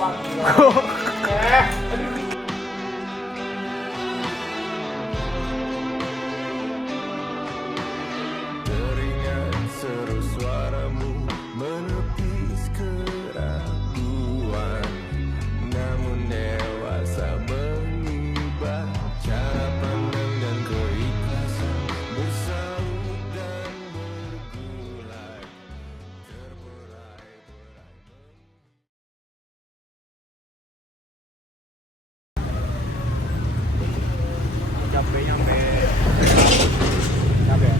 Teringat seru suaramu menepis keraguan, namun dewasa mengubah cara pandang dan keikhlasan, bersaut dan bergulai terberai-berai. Capek nyampe capek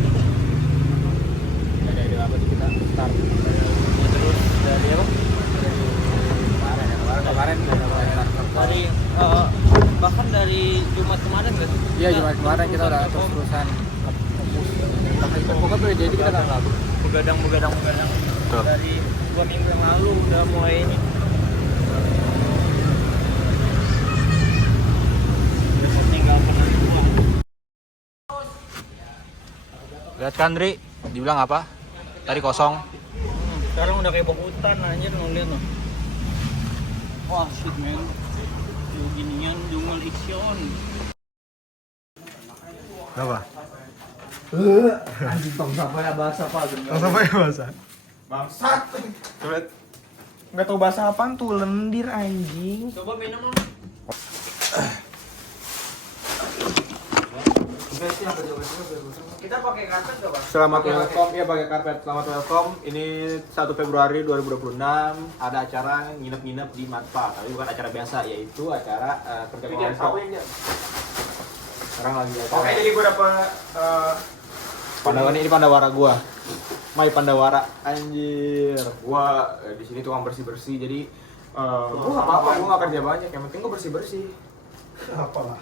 dari apa sih kita start terus dari apa kemarin dari bahkan dari Jumat kemarin kan? Iya, Jumat kemarin kita udah terus-terusan pokoknya udah jadi kita nggak begadang dari 2 minggu yang lalu udah mulai ini. Lihat kan, Dri? Dibilang apa? Tadi kosong. Sekarang udah kayak hutan anjir ngeliat loh. Wah shit man. Yung ginian jungle action. Apa? Anjing tong sampai bahasa apa gitu. Sampai bahasa. Bangsat. Coba nggak tahu bahasa apaan tuh, lendir anjing. Coba minum dong. Kita pakai karpet gak, Bang? Selamat welcome, ya pakai karpet. Selamat welcome. Ini 1 Februari 2026 ada acara nginep-nginep di Matpa, tapi bukan acara biasa, yaitu acara kerja kelompok. Sekarang lagi acara. Oke, jadi gue dapet Pandawara ini Pandawara gua. My Pandawara anjir. Gua di sini tukang bersih-bersih. Jadi gua enggak apa-apa, gua enggak kerja banyak, yang penting gua bersih-bersih. Apalah.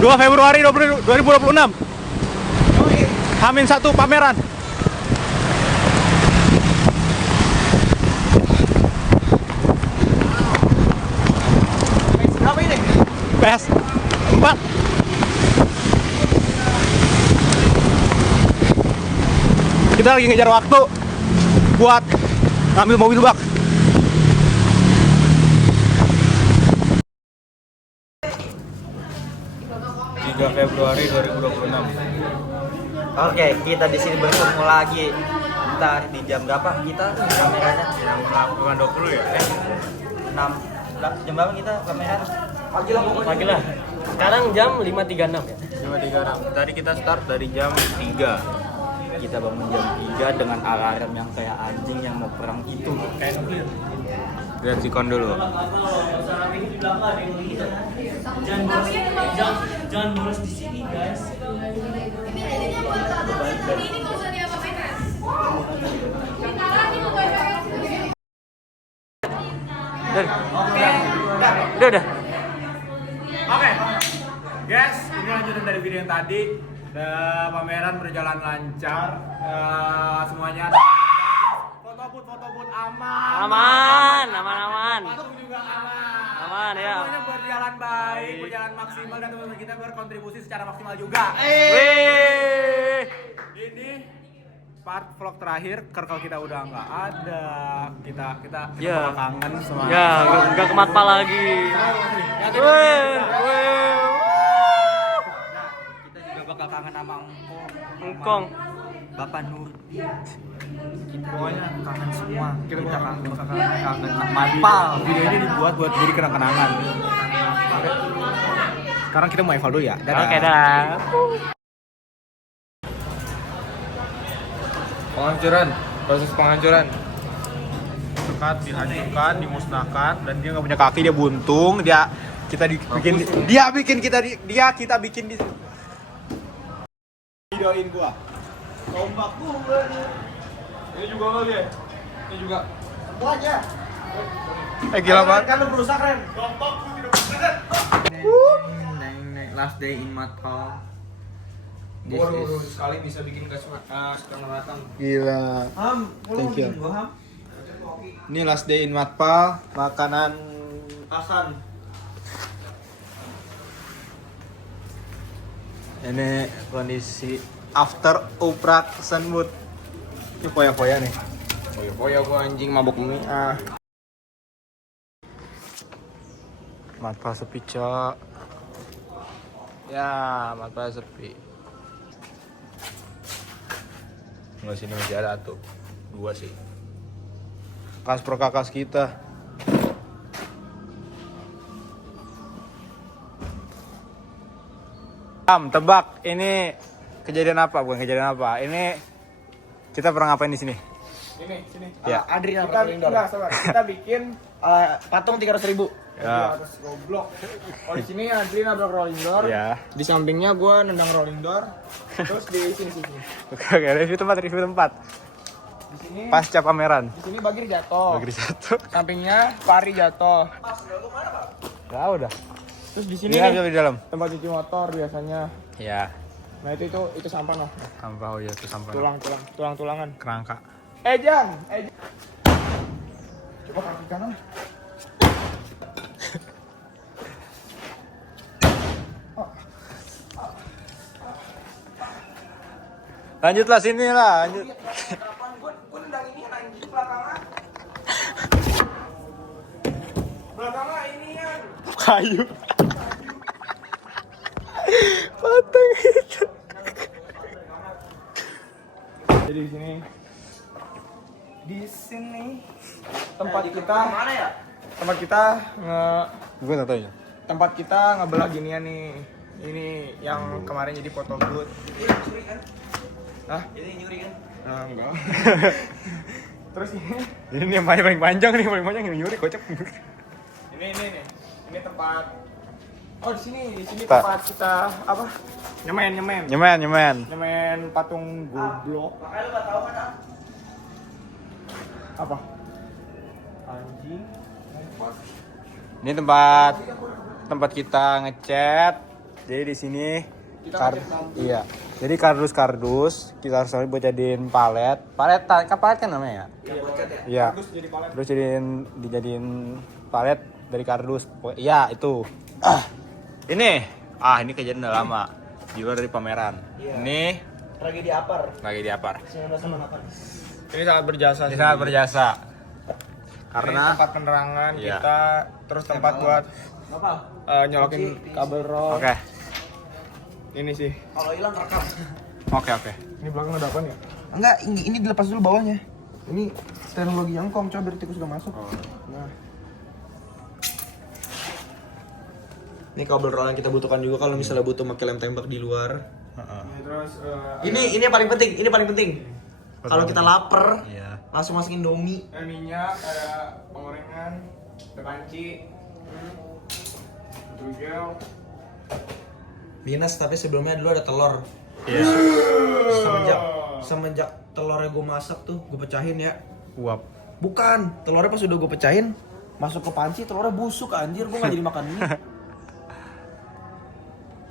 2 Februari 2026. Hamin 1 pameran. Berapa ini? PS 4. Kita lagi ngejar waktu buat ngambil mobil bak. Februari 2026. Oke, kita di sini bertemu lagi. Ntar di jam berapa kita kameranya? Bukan 20 ya? 6. Jam berapa kita kameranya? Pagi lah pokoknya. Pagi lah. Sekarang jam 5.36 ya. 5.36. Tadi kita start dari jam 3. Kita bangun jam 3 dengan alarm yang kayak anjing yang mau perang itu. Kayak nuklir. Lihat sikon dulu. Jangan bolos di sini, guys. Ini nggak usah diapa-apakan. Ini mau Udah. Oke. Guys, ini lanjutan dari video yang tadi. Pameran berjalan lancar. Semuanya foto-booth aman. Aman. Patung juga aman. Aman ya. Semuanya berjalan baik, berjalan maksimal, dan teman-teman kita berkontribusi secara maksimal juga. Wih. Ini part vlog terakhir, kalau kita udah nggak ada, kita Ya. bakal kangen sama. Ya, enggak ke Matpa lagi. Wih. Kita juga bakal kangen sama Engkong. Bapak Nur. Pokoknya kangen semua. Kita kangen Matpal. Video ini dibuat buat jadi kenang-kenangan. Sekarang kita mau eval dulu ya. Dadah. Oke dah. Proses penghancuran. Sekat dihancurkan, dimusnahkan, dan dia nggak punya kaki, dia buntung, kita bikin di videoin gua. Tombak gua nih. Ini juga kali ya? Ini juga. Semuanya. Gila banget. Kan lu berusaha keren. Tombak gua tidak berusaha. Last day in Matpal. Waduh, sekali bisa bikin setengah matang. Gila. Thank you. Ham. Ini last day in Matpal, makanan Hasan. ini kondisi after opera Senwood. Ini foya-foya nih. Foya gua anjing mabuk mie. Matpal sepi, Cok. Ya, matpal sepi. Nggak, sini masih ada tuh. 2 sih. Kas pro kakas kita. Tebak, ini kejadian apa? Bukan kejadian apa. Ini kita pernah ngapain di sini? Sini. Ya. Adrian Kita bikin patung 300.000. Ya. harus goblok. Oh di sini Andri nabrak rolling door. Ya. Di sampingnya gua nendang rolling door. Terus di sini. Oke, review tempat. Di sini. Pasca pameran. Di sini Bagir jatuh. Bagri satu. Sampingnya Pari jatuh. Ya udah. Terus di sini Ini nih, di dalam. tempat cuci motor biasanya. Ya. Nah itu sampah noh. Sampah, oh iya itu sampah. Tulang-tulangan. Kerangka. Jan. Coba kaki kanan. Lanjutlah sini lah, lanjut. Gua nendang ini anjing belakangnya. Belakangnya ini yang Kayu. Pateng itu. Jadi di sini tempat kita Mana ya? Gue nggak tahu ya. tempat kita ngebelah ginian nih. Ini yang kemarin jadi foto booth. Ini nyuri kan? Hah? Ini nyuri kan? Nah, enggak. Terus ini Ini yang paling panjang nih, paling panjang yang nyuri kocak. ini tempat. Oh, di sini Tak. tempat kita apa? Nyemen. Nyemen. Patung goblok. Makanya lu gak tahu kan? Apa? Anjing. Ngumpet. Ini tempat kita ngecat. Jadi di sini Kita ngecat lampu. iya. Jadi kardus kita harus buat jadiin palet. Palet kan namanya ya? Iya, buat cat ya? Iya. Terus jadi palet. Terus dijadiin palet dari kardus. Iya, itu. Ini kejadian udah lama. Di luar dari pameran. Iya. Ini Tragedi Apar. lagi di Apar. 1998. Ini sangat berjasa. Ini sangat berjasa. Ini Karena tempat penerangan Iya. kita, terus tempat buat Apa? nyolokin kabel roll. Oke. Ini sih. Kalau hilang rekam. Oke. Ini belakang ada apa nih? Enggak, ini dilepas dulu bawahnya. Ini teknologi yang coba biar tikus udah masuk. Nah. Ini kabel roll yang kita butuhkan juga kalau misalnya butuh pakai lem tembak di luar. Terus Ini yang paling penting, Kalau kita lapar, Iya. langsung masukin Indomie. ada minyak, ada penggorengan, ada panci, gel. Minus, tapi sebelumnya dulu ada telur. Iya. Semenjak telurnya gue masak tuh, gue pecahin ya. Uap. Bukan, telurnya pas udah gue pecahin, masuk ke panci, telurnya busuk anjir, gue gak jadi makan mie.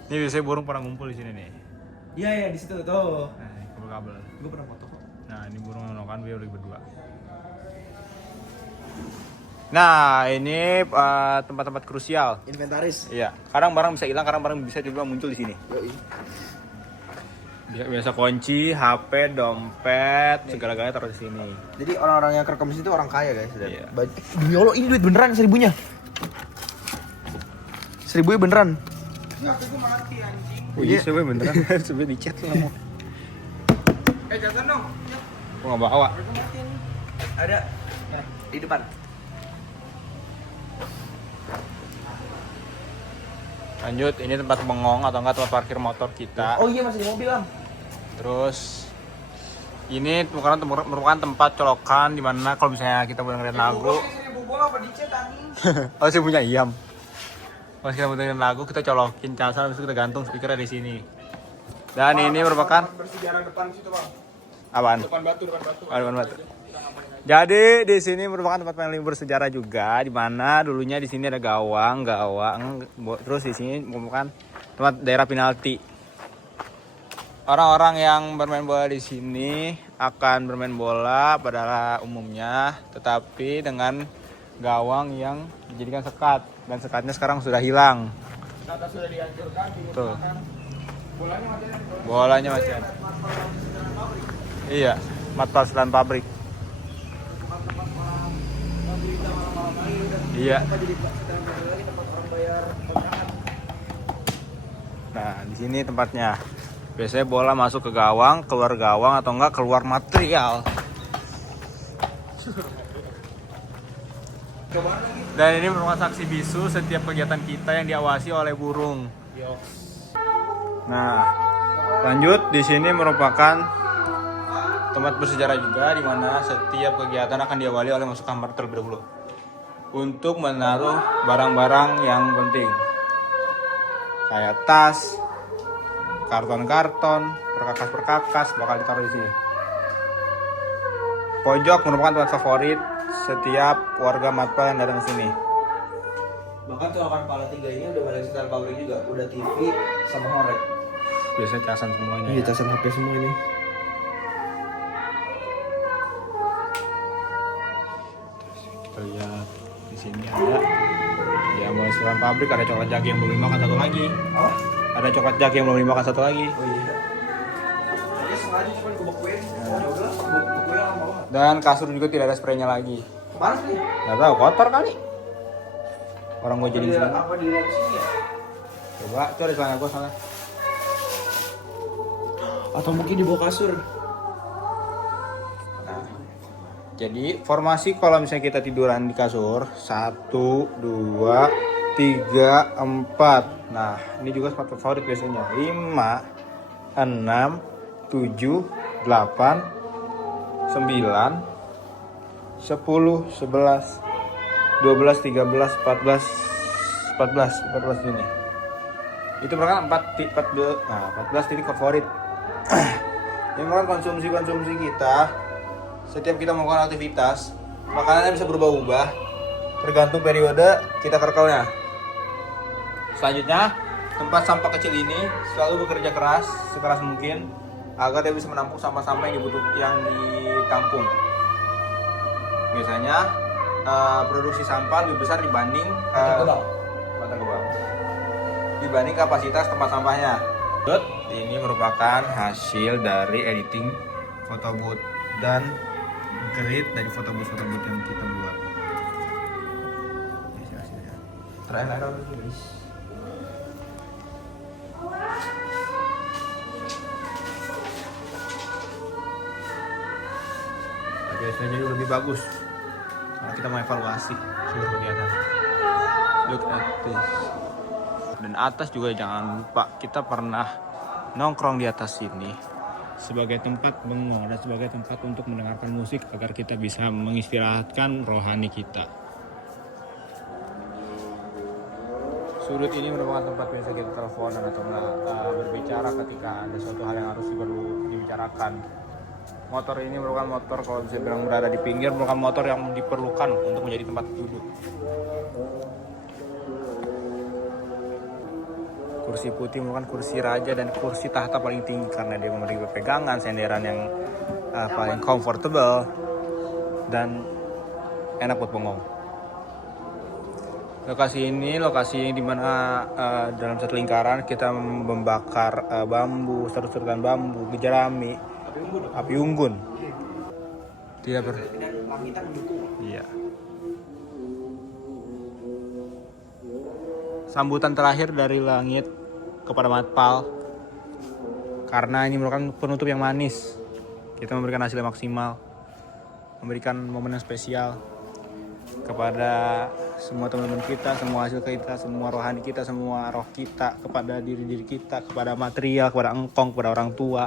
Ini biasanya burung pernah ngumpul di sini nih. Iya, di situ tuh. Nah, ini kabel-kabel. Gue pernah foto kok. Nah, ini burung nonokan dia lagi berdua. Nah, ini tempat-tempat krusial. Inventaris. Iya, kadang barang bisa hilang, kadang barang bisa juga muncul di sini. Yoi. Biasa kunci, HP, dompet, segala-galanya taruh di sini. Jadi orang-orang yang kerekam di situ orang kaya guys. Iya. Demi Allah, ini duit beneran 1000-nya. 1000-nya beneran. Oh iya, sebenernya beneran. Sebenernya di chat lah. Jatuh dong. Gua nggak bawa. Ada di depan. Lanjut, ini tempat bengong atau enggak tempat parkir motor kita. Oh iya, masih di mobil, Am. Terus ini merupakan tempat colokan di mana kalau misalnya kita mau dengerin lagu. Ini bubul apa di chat anjing? Oh, saya punya Iam. Pas kita mau dengerin lagu, kita colokin casan, habis itu kita gantung speakernya di sini. Dan ini merupakan bersejarah depan situ, Bang. apaan? Depan batu. Depan batu. Jadi di sini merupakan tempat paling bersejarah juga, di mana dulunya di sini ada gawang, terus di sini merupakan tempat daerah penalti. Orang-orang yang bermain bola di sini akan bermain bola pada umumnya, tetapi dengan gawang yang dijadikan sekat, dan sekatnya sekarang sudah hilang. Kata sudah dihancurkan, Tuh. dimusnahkan. Bolanya masih ada. Iya, matpal setelan pabrik. Iya. Nah, di sini tempatnya. Biasanya bola masuk ke gawang, keluar gawang atau enggak keluar material. Dan ini merupakan saksi bisu setiap kegiatan kita yang diawasi oleh burung. Nah, lanjut di sini merupakan tempat bersejarah juga di mana setiap kegiatan akan diawali oleh masuk kamar terlebih dahulu untuk menaruh barang-barang yang penting. Kayak tas, karton-karton, perkakas-perkakas bakal ditaruh di sini. Pojok merupakan tempat favorit setiap warga Matpal yang datang ke sini. Bahkan colokan pala 3 ini udah balik sekitar pabrik juga, udah TV sama horek. Biasanya casan semuanya. Iya, ya. casan HP semua ini. Kita lihat di sini ada ya mulai sekarang pabrik, ada coklat jaki yang belum dimakan satu lagi. Ada coklat jaki yang belum dimakan satu lagi. Oh iya. Tadi sengaja cuma gue bekuin. Ya udah, bekuin lama banget. Dan kasur juga tidak ada spraynya lagi. Kemana sih? Nggak tahu, kotor kali. Orang gue jadi sini. Apa di dalam sini ya? Coba, itu ada celana gue soalnya. Atau mungkin di bawah kasur. Nah, jadi formasi kalau misalnya kita tiduran di kasur 1, 2, 3, 4. Nah, ini juga spot favorit biasanya 5, 6, 7, 8, 9, 10, 11, 12, 13, 14 ini. Itu merupakan 14 titik favorit. Ini merupakan konsumsi kita. Setiap kita melakukan aktivitas, makanannya bisa berubah-ubah tergantung periode kita kerkelnya. Selanjutnya, tempat sampah kecil ini selalu bekerja keras sekeras mungkin agar dia bisa menampung sampah-sampah yang ditampung. Biasanya produksi sampah lebih besar dibanding dibanding kapasitas tempat sampahnya. Ini merupakan hasil dari editing foto booth dan grid dari foto booth yang kita buat. Ini hasilnya. Terakhir guys. Biasanya jadi lebih bagus karena kita mau evaluasi seluruh kegiatan. Look at this. Dan atas juga jangan lupa kita pernah nongkrong di atas sini sebagai tempat bengong dan sebagai tempat untuk mendengarkan musik agar kita bisa mengistirahatkan rohani kita. Sudut ini merupakan tempat biasa kita teleponan atau berbicara ketika ada suatu hal yang harus perlu dibicarakan. Motor ini merupakan motor kalau bisa bilang berada di pinggir, merupakan motor yang diperlukan untuk menjadi tempat duduk. Kursi putih merupakan kursi raja dan kursi tahta paling tinggi karena dia memiliki pegangan senderan yang paling comfortable dan enak buat bengong. Lokasi ini lokasi di mana dalam satu lingkaran kita membakar bambu, serut-serutan bambu, jerami, api unggun. Tidak ber. Iya. Sambutan terakhir dari langit kepada Matpal karena ini merupakan penutup yang manis. Kita memberikan hasil yang maksimal, memberikan momen yang spesial kepada semua teman-teman kita, semua hasil kita, semua rohani kita, semua roh kita, kepada diri kita, kepada material, kepada engkong, kepada orang tua.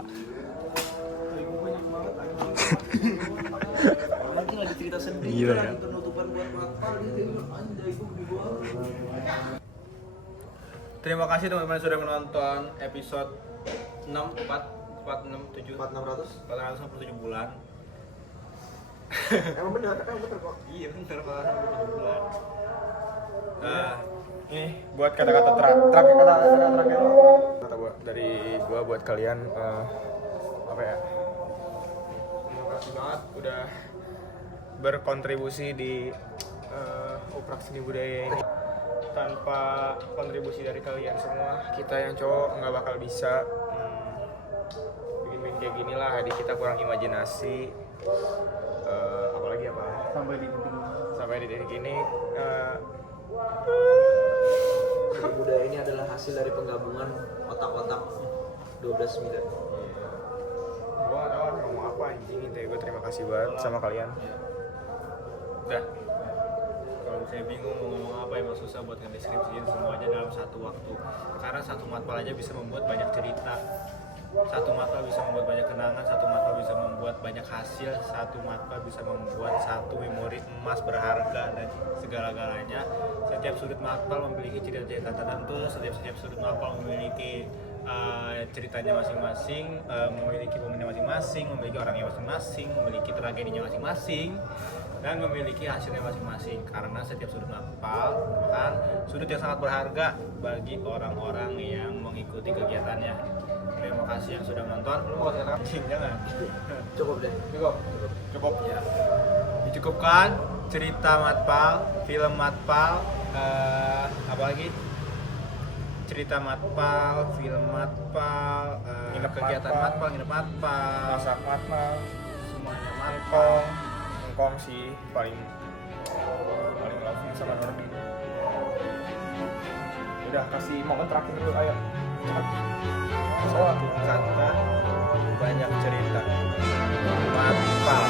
Nanti lagi cerita sedih. Gila ya. Penutupan buat Matpal gitu. Anjay, gue di bawah. Terima kasih teman-teman sudah menonton episode 467 bulan. Emang bener kok. Iya bener, 467 bulan. Ini buat kata-kata terakhir kata gua buat kalian apa ya? Terima kasih banget udah berkontribusi di Oprak Seni Budaya ini. Tanpa kontribusi dari kalian semua, kita yang cowok nggak bakal bisa bikin kayak gini lah. Adik kita kurang imajinasi, apalagi apalagi apa? Sampai di titik ini Jadi budaya ini adalah hasil dari penggabungan otak-otak 12 miliar. gua gak tau harus ngomong apa anjing. Intinya gue terima kasih banget sama kalian. Udah. Kalau saya bingung mau ngomong apa emang susah buat ngedeskripsiin semuanya dalam satu waktu. Karena satu matpal aja bisa membuat banyak cerita. Satu matpal bisa membuat banyak kenangan, satu matpal bisa membuat banyak hasil, satu matpal bisa membuat satu memori emas berharga dan segala-galanya. Setiap sudut matpal memiliki cerita-cerita tertentu, setiap sudut matpal memiliki ceritanya masing-masing, memiliki momennya masing-masing, memiliki orangnya masing-masing, memiliki tragedinya masing-masing, dan memiliki hasilnya masing-masing. Karena setiap sudut matpal merupakan sudut yang sangat berharga bagi orang-orang yang mengikuti kegiatannya. Terima kasih yang sudah menonton. Lu mau katakan jangan. Cukup deh. Cukup ya. Dicukupkan cerita matpal, film matpal, apa lagi? Cerita matpal, film matpal, kegiatan matpal, nginep matpal, Masak matpal, semuanya matpal. engkong sih paling loving sama Nordi. Udah kasih momen terakhir dulu, ayo. Cepat. Satu kata, banyak cerita. Matpal.